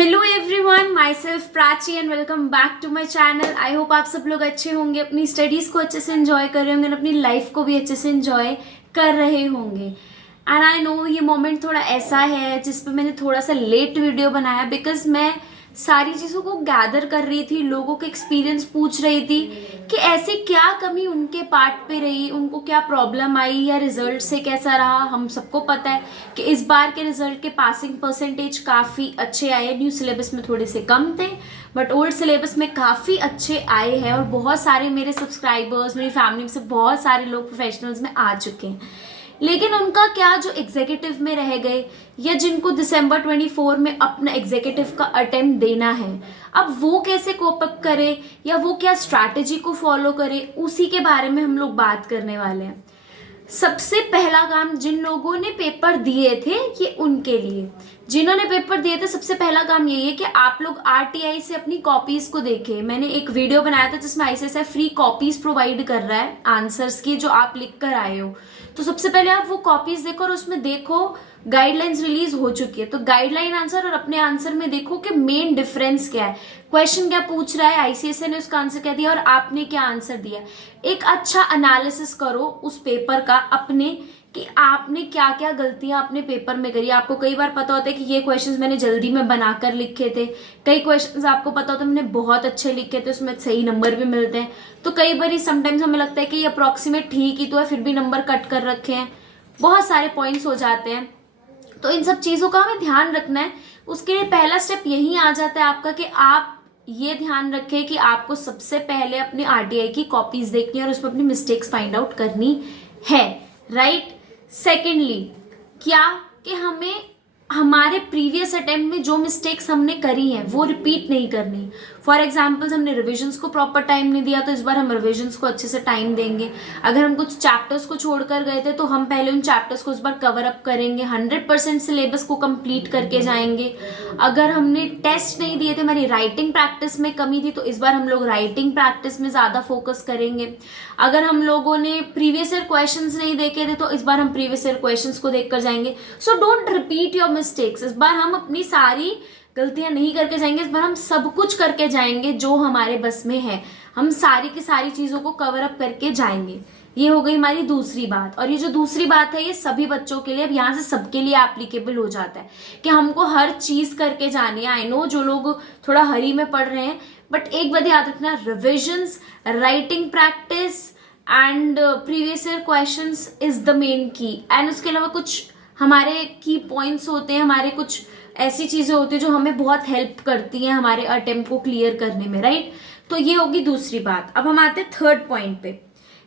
Hello everyone, myself Prachi and welcome back to my channel. I hope आप सब लोग अच्छे होंगे, अपनी स्टडीज़ को अच्छे से एंजॉय कर रहे होंगे और अपनी लाइफ को भी अच्छे से एंजॉय कर रहे होंगे। एंड आई नो ये मोमेंट थोड़ा ऐसा है जिस पे मैंने थोड़ा सा लेट वीडियो बनाया बिकॉज मैं सारी चीज़ों को गैदर कर रही थी, लोगों के एक्सपीरियंस पूछ रही थी कि ऐसी क्या कमी उनके पार्ट पे रही, उनको क्या प्रॉब्लम आई या रिजल्ट से कैसा रहा। हम सबको पता है कि इस बार के रिजल्ट के पासिंग परसेंटेज काफ़ी अच्छे आए। न्यू सिलेबस में थोड़े से कम थे बट ओल्ड सिलेबस में काफ़ी अच्छे आए हैं और बहुत सारे मेरे सब्सक्राइबर्स, मेरी फैमिली में से बहुत सारे लोग प्रोफेशनल्स में आ चुके हैं। लेकिन उनका क्या जो एग्जीक्यूटिव में रह गए या जिनको दिसंबर 24 में अपना एग्जीक्यूटिव का अटेम्प्ट देना है, अब वो कैसे कोप अप करे या वो क्या स्ट्रैटेजी को फॉलो करे, उसी के बारे में हम लोग बात करने वाले हैं। सबसे पहला काम जिन लोगों ने पेपर दिए थे ये उनके लिए, जिन्होंने पेपर दिए थे सबसे पहला काम यही है कि आप लोग आरटीआई से अपनी कॉपीज को देखें। मैंने एक वीडियो बनाया था जिसमें आईसीएसआई फ्री कॉपीज प्रोवाइड कर रहा है आंसर्स की जो आप लिख कर आए हो। तो सबसे पहले आप वो कॉपीज देखो और उसमें देखो गाइडलाइंस रिलीज हो चुकी है तो गाइडलाइन आंसर और अपने आंसर में देखो कि मेन डिफरेंस क्या है, क्वेश्चन क्या पूछ रहा है, आईसीएसआई ने उसका आंसर क्या दिया और आपने क्या आंसर दिया। एक अच्छा एनालिसिस करो उस पेपर का अपने कि आपने क्या क्या गलतियां अपने पेपर में करी। आपको कई बार पता होता है कि ये क्वेश्चंस मैंने जल्दी में बनाकर लिखे थे, कई क्वेश्चंस आपको पता होता है मैंने बहुत अच्छे लिखे थे, उसमें सही नंबर भी मिलते हैं। तो कई बार समटाइम्स हमें लगता है कि ये अप्रॉक्सीमेट ठीक ही तो है फिर भी नंबर कट कर रखे हैं, बहुत सारे पॉइंट्स हो जाते हैं। तो इन सब चीज़ों का हमें ध्यान रखना है। उसके लिए पहला स्टेप यही आ जाता है आपका कि आप ये ध्यान रखें कि आपको सबसे पहले अपने आरटीआई की कॉपीज देखनी है और उसमें अपनी मिस्टेक्स फाइंड आउट करनी है, राइट। सेकेंडली क्या कि हमें हमारे प्रीवियस अटेम्प्ट में जो मिस्टेक्स हमने करी हैं वो रिपीट नहीं करनी। फॉर एग्जाम्पल्स हमने रिविजन्स को प्रॉपर टाइम नहीं दिया तो इस बार हम रिविजन्स को अच्छे से टाइम देंगे। अगर हम कुछ चैप्टर्स को छोड़कर गए थे तो हम पहले उन चैप्टर्स को इस बार कवर अप करेंगे, 100% सिलेबस को कंप्लीट करके जाएंगे। अगर हमने टेस्ट नहीं दिए थे, हमारी राइटिंग प्रैक्टिस में कमी थी तो इस बार हम लोग राइटिंग प्रैक्टिस में ज़्यादा फोकस करेंगे। अगर हम लोगों ने प्रीवियस ईयर क्वेश्चंस नहीं देखे थे तो इस बार हम प्रीवियस ईयर क्वेश्चंस को देखकर जाएंगे। So don't repeat your mistakes. इस बार हम अपनी सारी गलतियां नहीं करके जाएंगे, इस बार हम सब कुछ करके जाएंगे जो हमारे बस में है। हम सारी की सारी चीज़ों को कवर अप करके जाएंगे। ये हो गई हमारी दूसरी बात। और ये जो दूसरी बात है ये सभी बच्चों के लिए, अब यहाँ से सबके लिए एप्लीकेबल हो जाता है कि हमको हर चीज़ करके जानी है। आई नो जो लोग थोड़ा हरी में पढ़ रहे हैं बट एक बात याद रखना, revisions, writing practice and previous year questions is the main की। एंड उसके अलावा कुछ हमारे की पॉइंट्स होते हैं, हमारे कुछ ऐसी चीज़ें होती है जो हमें बहुत हेल्प करती हैं हमारे अटेम्प्ट को क्लियर करने में, राइट। तो ये होगी दूसरी बात। अब हम आते हैं थर्ड पॉइंट पे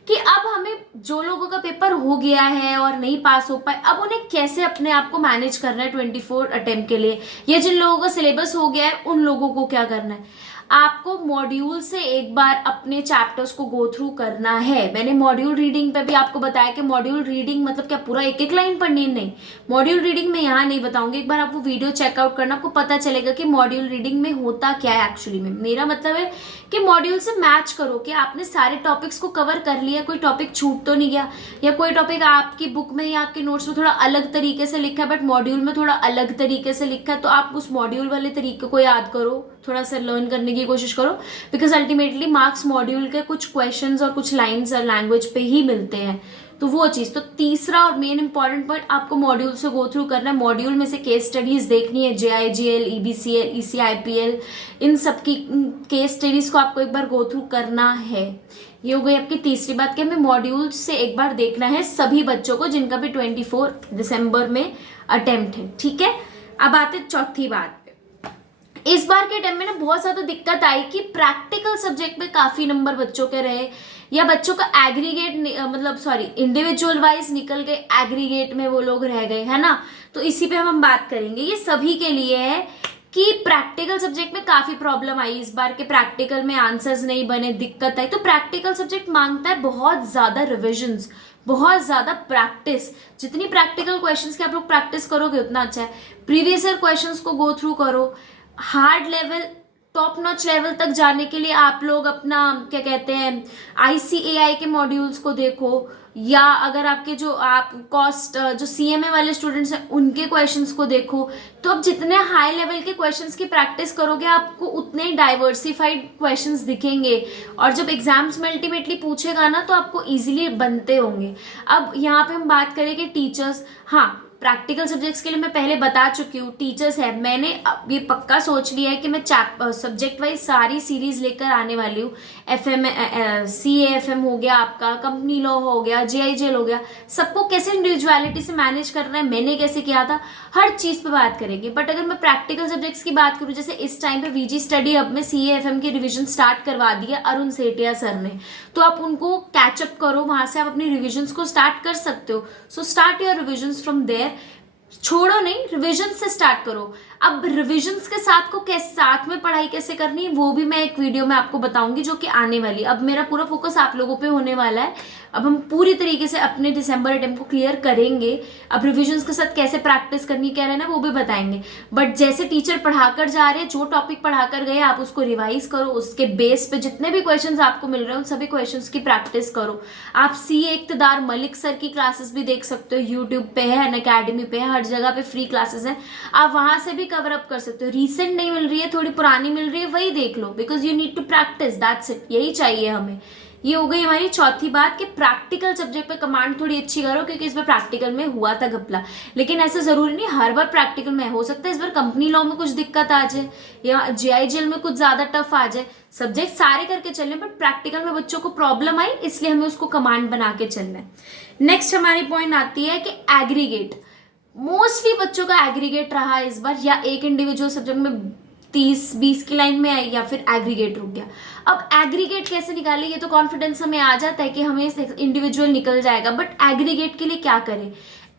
कि अब हमें जो लोगों का पेपर हो गया है और नहीं पास हो पाए अब उन्हें कैसे अपने आप को मैनेज करना है 24 अटेम्प्ट के लिए, या जिन लोगों का सिलेबस हो गया है उन लोगों को क्या करना है। आपको मॉड्यूल से एक बार अपने चैप्टर्स को गो थ्रू करना है। मैंने मॉड्यूल रीडिंग पे भी आपको बताया कि मॉड्यूल रीडिंग मतलब क्या पूरा एक एक लाइन पढ़नी, नहीं। मॉड्यूल रीडिंग में यहाँ नहीं बताऊंगी, एक बार आप वो वीडियो चेकआउट करना, आपको पता चलेगा कि मॉड्यूल रीडिंग में होता क्या है एक्चुअली में। मेरा मतलब है कि मॉड्यूल से मैच करो कि आपने सारे टॉपिक्स को कवर कर लिया, कोई टॉपिक छूट तो नहीं गया, या कोई टॉपिक आपकी बुक में या आपके नोट्स में थोड़ा अलग तरीके से लिखा है बट मॉड्यूल में थोड़ा अलग तरीके से लिखा है, तो आप उस मॉड्यूल वाले तरीके को याद करो, थोड़ा सा लर्न करने की कोशिश करो। बिकॉज अल्टीमेटली मार्क्स मॉड्यूल के कुछ क्वेश्चंस और कुछ लाइंस और लैंग्वेज पे ही मिलते हैं, तो वो चीज़। तो तीसरा और मेन इंपॉर्टेंट पॉइंट आपको मॉड्यूल से गो थ्रू करना है। मॉड्यूल में से केस स्टडीज देखनी है, JIGL, EBCL, ECIPL, इन सब की केस स्टडीज को आपको एक बार गो थ्रू करना है। ये हो गई आपकी तीसरी बात कि हमें मॉड्यूल से एक बार देखना है सभी बच्चों को जिनका भी 24 दिसंबर में अटेम्प्ट है, ठीक है। अब आते चौथी बात। इस बार के टाइम में ना बहुत ज़्यादा दिक्कत आई कि प्रैक्टिकल सब्जेक्ट में काफ़ी नंबर बच्चों के रहे या बच्चों का एग्रीगेट मतलब इंडिविजुअल वाइज निकल गए, एग्रीगेट में वो लोग रह गए, है ना। तो इसी पे हम बात करेंगे। ये सभी के लिए है कि प्रैक्टिकल सब्जेक्ट में काफ़ी प्रॉब्लम आई इस बार के प्रैक्टिकल में आंसर्स नहीं बने, दिक्कत आई। तो प्रैक्टिकल सब्जेक्ट मांगता है बहुत ज़्यादा रिविजन्स, बहुत ज़्यादा प्रैक्टिस। जितनी प्रैक्टिकल क्वेश्चंस की आप लोग प्रैक्टिस करोगे उतना अच्छा है। प्रीवियस ईयर क्वेश्चंस को गो थ्रू करो, hard level top notch level तक जाने के लिए आप लोग अपना क्या कहते हैं ICAI के मॉड्यूल्स को देखो, या अगर आपके जो आप कॉस्ट जो CMA वाले स्टूडेंट्स हैं उनके क्वेश्चंस को देखो। तो अब जितने हाई लेवल के क्वेश्चंस की प्रैक्टिस करोगे आपको उतने डाइवर्सिफाइड क्वेश्चंस दिखेंगे, और जब एग्जाम्स में अल्टीमेटली पूछेगा ना तो आपको इजीली बनते होंगे। अब यहाँ पे हम बात करें कि टीचर्स, हाँ प्रैक्टिकल सब्जेक्ट्स के लिए मैं पहले बता चुकी हूँ टीचर्स है, मैंने अब ये पक्का सोच लिया है कि मैं सब्जेक्ट वाइज सारी सीरीज लेकर आने वाली हूँ। CAFM हो गया, आपका कंपनी लॉ हो गया, JIGL हो गया, सबको कैसे इंडिविजुअलिटी से मैनेज करना है, मैंने कैसे किया था, हर चीज़ पे बात करेंगे। बट अगर मैं प्रैक्टिकल सब्जेक्ट्स की बात करूँ, जैसे इस टाइम पे VG स्टडी हब में CAFM की रिविजन स्टार्ट करवा दी है अरुण सेठिया सर ने, तो आप उनको कैचअप करो, वहाँ से आप अपनी रिविजन्स को स्टार्ट कर सकते हो। So start your revisions from there, छोड़ो नहीं, रिविजन से स्टार्ट करो। अब रिविजन्स के साथ को कैसे साथ में पढ़ाई कैसे करनी वो भी मैं एक वीडियो में आपको बताऊंगी जो कि आने वाली। अब मेरा पूरा फोकस आप लोगों पे होने वाला है। अब हम पूरी तरीके से अपने दिसंबर अटेम्प्ट को क्लियर करेंगे। अब रिविजन्स के साथ कैसे प्रैक्टिस करनी क्या रहना वो भी बताएंगे। बट जैसे टीचर पढ़ाकर जा रहे हैं, जो टॉपिक पढ़ाकर गए आप उसको रिवाइज करो, उसके बेस पे जितने भी क्वेश्चंस आपको मिल रहे हैं उन सभी क्वेश्चंस की प्रैक्टिस करो। आप CA इक़्तिदार मलिक सर की क्लासेस भी देख सकते हो, यूट्यूब पे है, अनअकैडमी पे है, हर जगह पे फ्री क्लासेस हैं, आप वहां से भी कवर अप कर सकते हो। रीसेंट नहीं मिल रही है, थोड़ी पुरानी मिल रही है, वही देख लो, because you need to practise, that's it, यही चाहिए हमें। ये हो गई हमारी चौथी बात कि प्रैक्टिकल सब्जेक्ट पे कमांड थोड़ी अच्छी करो, क्योंकि इस बार प्रैक्टिकल में हुआ था घपला। लेकिन ऐसा जरूरी नहीं हर बार प्रैक्टिकल में, हो सकता है इस बार कंपनी लॉ में कुछ दिक्कत आ जाए या JIGL में कुछ ज्यादा टफ आ जाए। सब्जेक्ट सारे करके चलने, बट प्रैक्टिकल में बच्चों को प्रॉब्लम आई इसलिए हमें उसको कमांड बना के चलना है। नेक्स्ट हमारी पॉइंट आती है कि एग्रीगेट। मोस्टली बच्चों का एग्रीगेट रहा इस बार, या एक इंडिविजुअल सब्जेक्ट में 30-20 की लाइन में आई, या फिर एग्रीगेट रुक गया। अब एग्रीगेट कैसे निकाले, ये तो कॉन्फिडेंस हमें आ जाता है कि हमें इंडिविजुअल निकल जाएगा, बट एग्रीगेट के लिए क्या करें?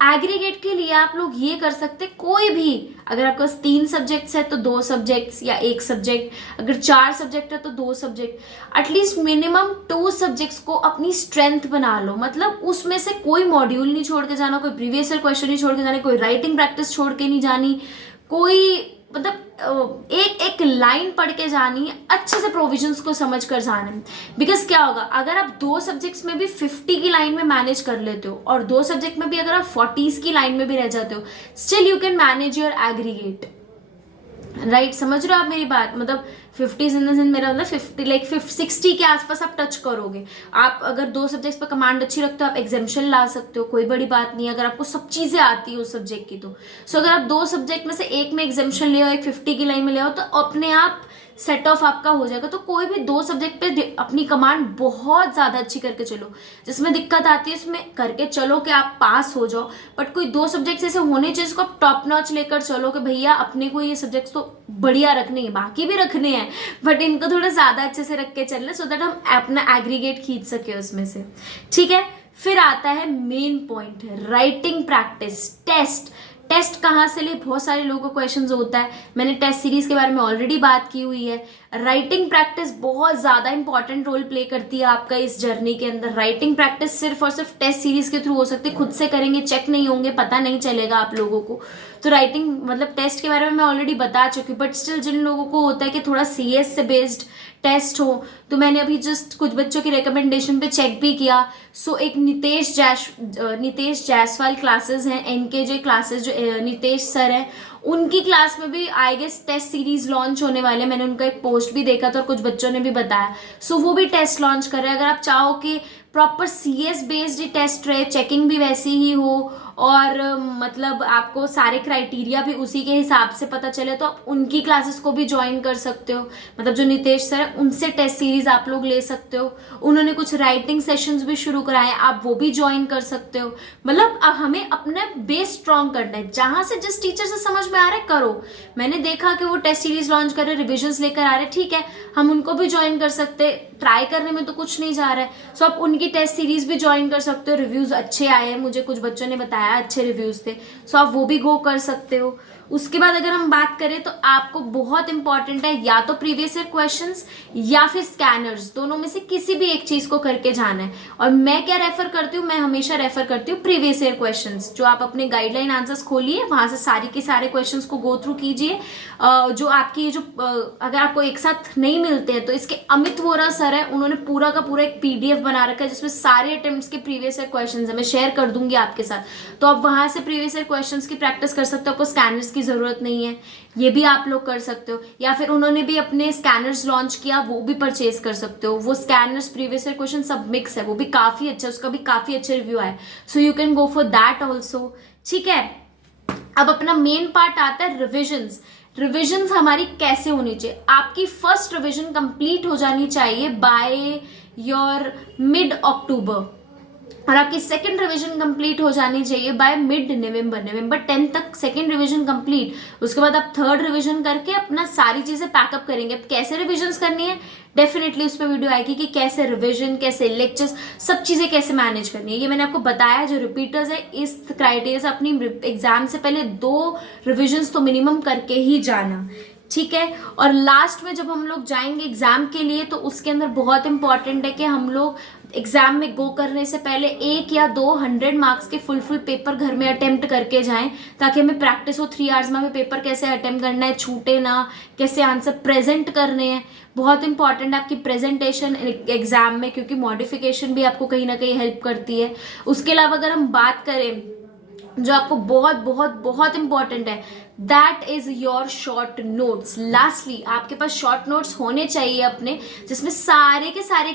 एग्रीगेट के लिए आप लोग ये कर सकते, कोई भी, अगर आपके पास 3 सब्जेक्ट्स है तो 2 सब्जेक्ट्स या 1 सब्जेक्ट, अगर 4 सब्जेक्ट है तो 2 सब्जेक्ट, एटलीस्ट मिनिमम 2 सब्जेक्ट्स को अपनी स्ट्रेंथ बना लो। मतलब उसमें से कोई मॉड्यूल नहीं छोड़ के जाना, कोई प्रीवियस ईयर क्वेश्चन नहीं छोड़ के जाना, कोई राइटिंग प्रैक्टिस छोड़ के नहीं जानी, कोई मतलब एक लाइन पढ़ के जानी है, अच्छे से प्रोविजंस को समझ कर जाना है। बिकॉज क्या होगा, अगर आप 2 सब्जेक्ट्स में भी 50 की लाइन में मैनेज कर लेते हो और 2 सब्जेक्ट में भी अगर आप 40s की लाइन में भी रह जाते हो, still you can manage your aggregate, right? समझ रहे हो आप मेरी बात? मतलब 50s इन द सेंस, मेरा मतलब 60 के आसपास आप टच करोगे। आप अगर 2 सब्जेक्ट्स पर कमांड अच्छी रखते हो, आप एग्जाम्शन ला सकते हो, कोई बड़ी बात नहीं है अगर आपको सब चीजें आती है उस सब्जेक्ट की तो। सो अगर आप 2 सब्जेक्ट में से एक में एग्जाम्शन ले आओ, एक 50 की लाइन में ले आओ, तो अपने आप सेट ऑफ आपका हो जाएगा। तो कोई भी 2 सब्जेक्ट पे अपनी कमांड बहुत ज्यादा अच्छी करके चलो, जिसमें दिक्कत आती है उसमें करके चलो कि आप पास हो जाओ। बट कोई 2 सब्जेक्ट ऐसे होने चाहिए जिसको आप टॉप नॉच लेकर चलो कि भैया अपने को ये सब्जेक्ट्स तो बढ़िया रखने हैं, बाकी भी रखने हैं बट इनको थोड़ा ज्यादा अच्छे से रख के चलना, सो दैट हम अपना एग्रीगेट खींच सके उसमें से। ठीक है, फिर आता है main point, writing practice. Test कहाँ से ले, बहुत सारे लोगों को क्वेश्चंस होता है, मैंने टेस्ट सीरीज के बारे में ऑलरेडी बात की हुई है। राइटिंग प्रैक्टिस बहुत ज़्यादा इंपॉर्टेंट रोल प्ले करती है आपका इस जर्नी के अंदर। राइटिंग प्रैक्टिस सिर्फ और सिर्फ टेस्ट सीरीज के थ्रू हो सकती है, खुद से करेंगे चेक नहीं होंगे, पता नहीं चलेगा आप लोगों को। तो राइटिंग मतलब टेस्ट के बारे में मैं ऑलरेडी बता चुकी हूँ, बट स्टिल जिन लोगों को होता है कि थोड़ा CS से बेस्ड टेस्ट हो, तो मैंने अभी जस्ट कुछ बच्चों की रिकमेंडेशन पे चेक भी किया। सो एक नितेश जायसवाल क्लासेस हैं, NKJ क्लासेस, जो नितेश सर हैं, उनकी क्लास में भी I guess test series launch होने वाले। मैंने उनका एक पोस्ट भी देखा था और कुछ बच्चों ने भी बताया। सो वो भी टेस्ट लॉन्च कर रहे हैं। अगर आप चाहो कि प्रॉपर CS बेस्ड ही टेस्ट रहे, चेकिंग भी वैसी ही हो और मतलब आपको सारे क्राइटेरिया भी उसी के हिसाब से पता चले, तो आप उनकी क्लासेस को भी ज्वाइन कर सकते हो। मतलब जो नितेश सर है उनसे टेस्ट सीरीज आप लोग ले सकते हो। उन्होंने कुछ राइटिंग सेशंस भी शुरू कराए, आप वो भी ज्वाइन कर सकते हो। मतलब अब हमें अपना बेस स्ट्रॉन्ग करना है, जहां से जिस टीचर से समझ में आ रहा है करो। मैंने देखा कि वो टेस्ट सीरीज लॉन्च कर रहे, रिविजन्स लेकर आ रहे, ठीक है, हम उनको भी ज्वाइन कर सकते, ट्राई करने में तो कुछ नहीं जा रहा है। सो आप उनकी टेस्ट सीरीज भी ज्वाइन कर सकते हो। रिव्यूज अच्छे आए हैं, मुझे कुछ बच्चों ने बताया अच्छे रिव्यूज थे, सो आप वो भी गो कर सकते हो। उसके बाद अगर हम बात करें तो आपको बहुत इंपॉर्टेंट है या तो प्रीवियस ईयर क्वेश्चंस या फिर स्कैनर्स, दोनों में से किसी भी एक चीज को करके जाना है। और मैं क्या रेफर करती हूँ, मैं हमेशा रेफर करती हूँ प्रीवियस ईयर क्वेश्चंस। जो आप अपने गाइडलाइन आंसर्स खोलिए, वहां से सारे के सारे क्वेश्चंस को गो थ्रू कीजिए। जो आपकी अगर आपको एक साथ नहीं मिलते हैं तो इसके अमित वोरा सर है, उन्होंने पूरा का पूरा एक पीडीएफ बना रखा है जिसमें सारे अटेम्प्ट्स के प्रीवियस ईयर क्वेश्चंस है, मैं शेयर कर दूंगी आपके साथ। तो आप वहां से प्रीवियस ईयर क्वेश्चंस की प्रैक्टिस कर सकते हो, आपको स्कैनर्स की जरूरत नहीं है, ये भी आप लोग कर सकते हो। या फिर उन्होंने भी अपने स्कैनर्स लॉन्च किया, वो भी परचेज कर सकते हो। वो स्कैनर्स प्रीवियस ईयर क्वेश्चन सब मिक्स है, वो भी काफी अच्छा, उसका भी काफी अच्छा रिव्यू है, so you can go for that also. ठीक है, अब अपना मेन पार्ट आता है रिविजन्स। रिविजन्स हमारी कैसे होनी चाहिए? आपकी फर्स्ट रिविजन कंप्लीट हो जानी चाहिए बाय योर मिड अक्टूबर, और आपकी सेकंड रिवीजन कंप्लीट हो जानी चाहिए बाय मिड नवंबर, नवंबर 10 तक सेकंड रिवीजन कंप्लीट। उसके बाद आप थर्ड रिवीजन करके अपना सारी चीजें पैकअप करेंगे। अब कैसे रिवीजन्स करनी है, डेफिनेटली उस पर वीडियो आएगी कि कैसे रिवीजन, कैसे लेक्चर्स, सब चीजें कैसे मैनेज करनी है, ये मैंने आपको बताया। जो रिपीटर्स है, इस क्राइटेरिया से अपनी एग्जाम से पहले 2 रिविजन्स तो मिनिमम करके ही जाना। ठीक है, और लास्ट में जब हम लोग जाएंगे एग्जाम के लिए तो उसके अंदर बहुत इंपॉर्टेंट है कि हम लोग एग्जाम में गो करने से पहले 1 या 2 100 मार्क्स के फुल पेपर घर में अटेम्प्ट करके जाएं, ताकि हमें प्रैक्टिस हो 3 आवर्स में हमें पेपर कैसे अटेम्प्ट करना है, छूटे ना, कैसे आंसर प्रेजेंट करने हैं। बहुत इंपॉर्टेंट है आपकी प्रेजेंटेशन एग्जाम में, क्योंकि मॉडिफिकेशन भी आपको कहीं ना कहीं हेल्प करती है। उसके अलावा अगर हम बात करें जो आपको बहुत बहुत बहुत इंपॉर्टेंट है, that is your short notes. Lastly आपके पास शॉर्ट नोट्स होने चाहिए अपने, जिसमें सारे के सारे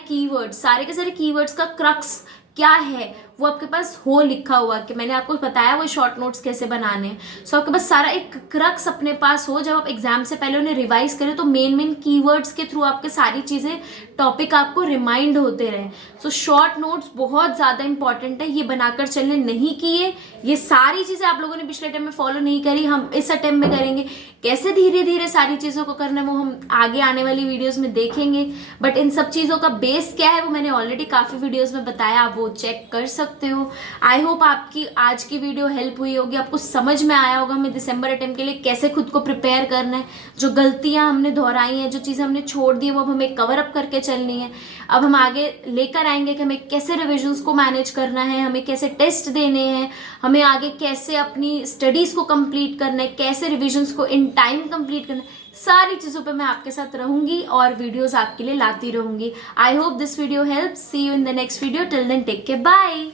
कीवर्ड्स का क्रक्स क्या है वो आपके पास हो लिखा हुआ, कि मैंने आपको बताया वो शॉर्ट नोट्स कैसे बनाने हैं। सो आपके पास सारा एक क्रक्स अपने पास हो, जब आप एग्जाम से पहले उन्हें रिवाइज करें तो मेन कीवर्ड्स के थ्रू आपके सारी चीजें, टॉपिक आपको रिमाइंड होते रहे। सो शॉर्ट नोट्स बहुत ज्यादा इंपॉर्टेंट है, ये बनाकर चलने नहीं किए, ये सारी चीजें आप लोगों ने पिछले अटेम्प्ट में फॉलो नहीं करी, हम इस अटेम्प्ट में करेंगे। कैसे धीरे धीरे सारी चीजों को करना है वो हम आगे आने वाली वीडियोस में देखेंगे, बट इन सब चीजों का बेस क्या है वो मैंने ऑलरेडी काफी वीडियोस में बताया, आप वो चेक कर सकते हो। आई होप आपकी आज की वीडियो हेल्प हुई होगी, आपको समझ में आया होगा हमें दिसंबर अटेम्प्ट के लिए कैसे खुद को प्रिपेयर करना है, जो गलतियां हमने दोहराई हैं, जो चीजें हमने छोड़ दी है वो अब हमें कवर अप करके चलनी है। अब हम आगे लेकर आएंगे कि हमें कैसे रिविजन्स को मैनेज करना है, हमें कैसे टेस्ट देने हैं, हमें आगे कैसे अपनी स्टडीज को कंप्लीट करना है, कैसे रिविजन्स को इन टाइम कंप्लीट करना है। सारी चीजों पे मैं आपके साथ रहूंगी और वीडियोस आपके लिए लाती रहूंगी। I hope this video help. See you in the next video. Till then take care, bye.